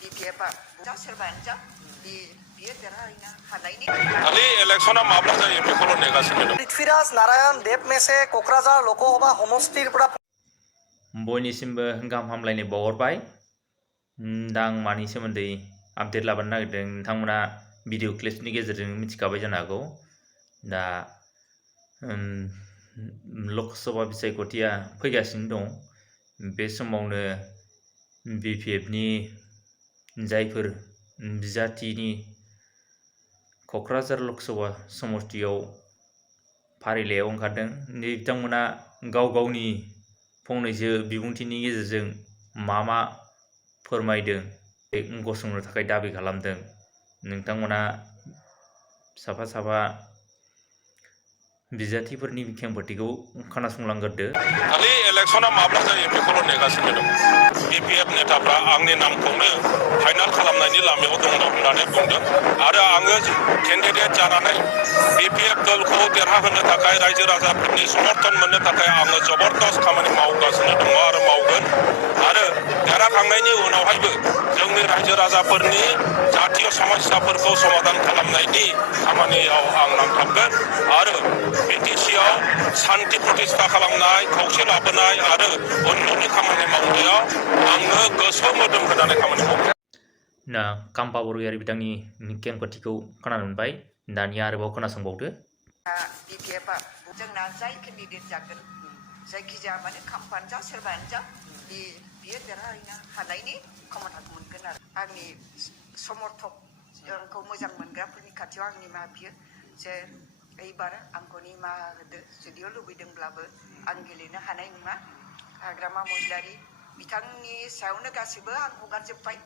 BPFआ सोरबायानो जा बियो देरहाहैनो हानायनि खालि इलेक्शना माब्ला जायो बेखौल' नेगासिनो दं। पृथ्वीराज नारायण देबमेसे क'क्राझार लोकसभा समस्टिनिफ्राय बयनिसिमबो गाहाम हामलायनाय बावहरबाय। दा आं मानि सोमोन्दै आपडेट लाबोनो नागिरदों नोंथांमोना भिडिअ क्लिप्सनि गेजेरजों मिथिखाबाय जानो हागौ। दा लकसभा बिसायख'थिया फैगासिनो दं। बे समावनो BPFनि जायफोर बिजाथिनि क'क्राझार लकसभा समस्टियाव फारिलाइयाव ओंखारदों बिथांमोना गाव गावनि फंनैसो बिबुंथिनि गेजेरजों मा फोरमायदों गसंनो थाखाय दाबि खालामदों। नोंथांमोना साफा साफा बिजाथिफोरनि खेंफोरथिखौ खोनासंलांग्रोदो। खालि इलेक्शना माब्ला जायो बेखौल' नेगासिनो दं। BPF नेताफ्रा आंनि नामखौनो फाइनाल खालामनायनि लामायाव दङ होननानै बुंदों आरो आङो केन्डिडेट जानानै BPF दलखौ देरहाहोनो थाखाय रायजो राजाफोरनि समर्थन मोननो थाखाय आङो जबरदस्त खामानि मावगासिनो दङ आरो मावगोन आरो देरहाखांनायनि उनावहायबो जोंनि रायजो राजाफोरनि जातीय समस्याफोरखौ समाधान खालामनायनि खामानियाव आं नांथाबगोन आरो BTCआव शान्ति प्रतिष्ठा खालामनाय खौसे लाबोनाय आरो उन्नयननि खामानि मावनायाव आङो गोसो मोदोम होनानै खामानि मावगोन। दा काम्पा बरगयारी बिथांनि खेंफोरथिखौ खोनानो मोनबाय। दानिया आरोबाव खोनासंबावदो। BPFआ जोंना जाय केन्डिडेट जागोन जायखिजाया माने काम्पानो जा सोरबायानो जा बियो देरहाहैनो हानायनि क्षमताखौ मोनगोन आरो आंनि समर्थक आंखौ मोजां मोनग्राफोरनि खाथियाव आं निमाहा बियो जे एबार आंखौ निमाहा होदो जुदिअ लुबैदोंब्लाबो आं गेलेनो हानाय नङा। हाग्रामा महिलारि बिथांनि सायावनो गासिबो आं हगारजोब्बाय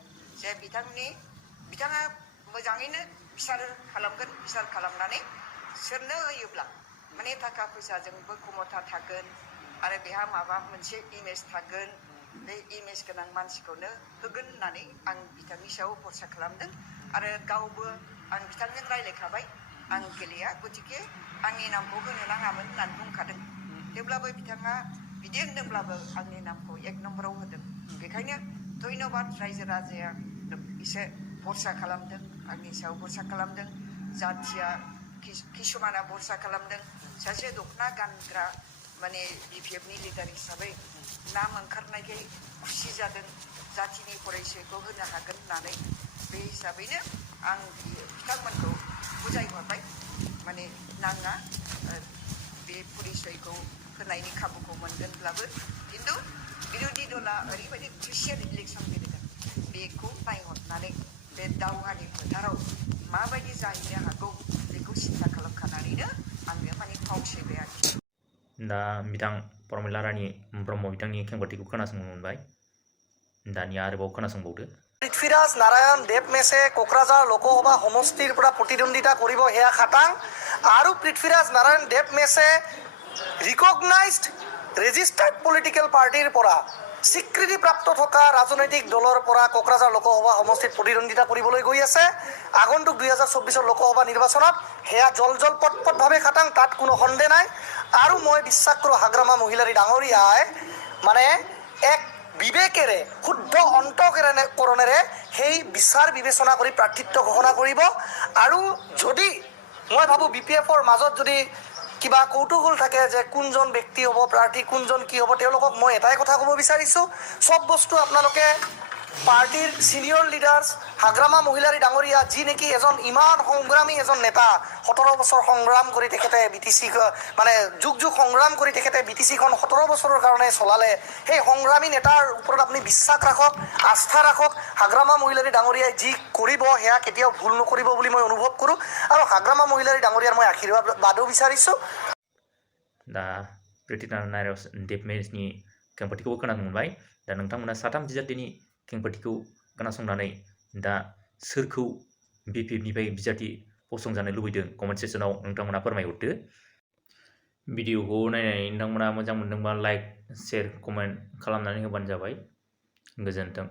जे बिथाङा मोजाङैनो बिसार खालामगोन। बिसार खालामनानै सोरनो होयोब्ला माने थाखा फैसाजोंबो खमथा थागोन आरो बेहा माबा मोनसे इमेज थागोन बे इमेज गोनां मानसिखौनो होगोन होननानै आं बिथांनि सायाव भरसा खालामदों आरो गावबो आं बिथांजों रायज्लायखाबाय आं गेलेया गतिके आंनि नामखौ होनो नाङामोन होननानै बुंखादों। थेवब्लाबो बिथाङा बिदि होनदोंब्लाबो आंनि नामखौ 1 नम्बराव होदों। बेखायनो धन्यबाद रायजो राजाया एसे भरसा खालामदों आंनि सायाव भरसा खालामदों। जाथिया किसुमाना भरसा खालामदों सासे दखना गानग्रा माने BPFनि लिडार हिसाबै नाम ओंखारनायखाय खुसि जादों जाथिनि परिचयखौ होनो हागोन होननानै। बे हिसाबैनो आं बिथांमोनखौ बुजायहरबाय माने नाङा बे परिचयखौ होनायनि खाबुखौ मोनगोनब्लाबो खिन्थु बिरोधी दला ओरैबायदि क्रुसियेल इलेक्सन गेलेदों बेखौ नायहरनानै बे दावहानि फोथाराव माबायदि जाहैनो हागौ बेखौ सिन्था खालामखानानैनो आङो माने फावसायबाय आरोखि। दा बिथां प्रमिला रानी ब्रह्म बिथांनि खेंफोरथिखौ खोनासंनो मोनबाय। दानिया आरोबाव खोनासंबावदो। पृथ्वीराज नारायण देबमेसे क'क्राझार लोकसभा समष्टिनिफ्राय प्रतिद्वন্দ্বিতা কৰিব সেয়া খাটাং আৰু পৃথ্বীৰাজ নাৰায়ণ দেবমেছে ৰিকগনাইজড ৰেজিষ্টাৰ্ড পলিটিকেল পাৰ্টিৰ পৰা স্বীকৃতিপ্ৰাপ্ত থকা ৰাজনৈতিক দলৰ পৰা কোকৰাঝাৰ লোকসভা সমষ্টিত প্ৰতিদ্বন্দ্বিতা কৰিবলৈ গৈ আছে। আগন্তুক 2024 লোকসভা নিৰ্বাচনত সেয়া জলপটপটভাৱে খাটাং, তাত কোনো সন্দেহ নাই। আৰু মই বিশ্বাস কৰোঁ হাগ্ৰামা মহিলাৰী ডাঙৰীয়াই মানে এক বিবেকেৰে শুদ্ধ অন্তঃকৰণেৰে সেই বিচাৰ বিবেচনা কৰি প্ৰাৰ্থিত্ব ঘোষণা কৰিব। আৰু যদি মই ভাবোঁ BPFৰ মাজত যদি কিবা কৌতূহল থাকে যে কোনজন ব্যক্তি হ'ব প্ৰাৰ্থী কোনজন কি হ'ব, তেওঁলোকক মই এটাই কথা ক'ব বিচাৰিছোঁ, চব বস্তু আপোনালোকে পাৰ্টিৰ ছিনিয়ৰ লিডাৰ্ছ হাগ্ৰামা মহিলাৰী ডাঙৰীয়া যি নেকি এজন ইমান সংগ্ৰামী এজন নেতা, 17 বছৰ সংগ্ৰাম কৰি তেখেতে BTC মানে যুগ সংগ্ৰাম কৰি তেখেতে BTCখন 17 বছৰৰ কাৰণে চলালে। সেই সংগ্ৰামী নেতাৰ ওপৰত আপুনি বিশ্বাস ৰাখক, আস্থা ৰাখক। হাগ্ৰামা মহিলাৰী ডাঙৰীয়াই যি কৰিব সেয়া কেতিয়াও ভুল নকৰিব বুলি মই অনুভৱ কৰোঁ আৰু হাগ্ৰামা মহিলাৰী ডাঙৰীয়াৰ মই আশীৰ্বাদো বিচাৰিছোঁ। दा पृथ्वीराज नारायण देबमेसनि खेंफोरथिखौबो खोनानो मोनबाय। दा नोंथांमोना साथाम बिजाथिनि खेंफोरथिखौ खोनासंनानै दा सोरखौ BPFनिफ्राय बिजाथि फसंजानो लुबैदों कमेन्ट सेक्सनाव नोंथांमोना फोरमायहरदो। भिडिअखौ नायनानै नोंथांमोना मोजां मोनदोंबा लाइक शेयार कमेन्ट खालामनानै होबानो जाबाय। गोजोन्थों।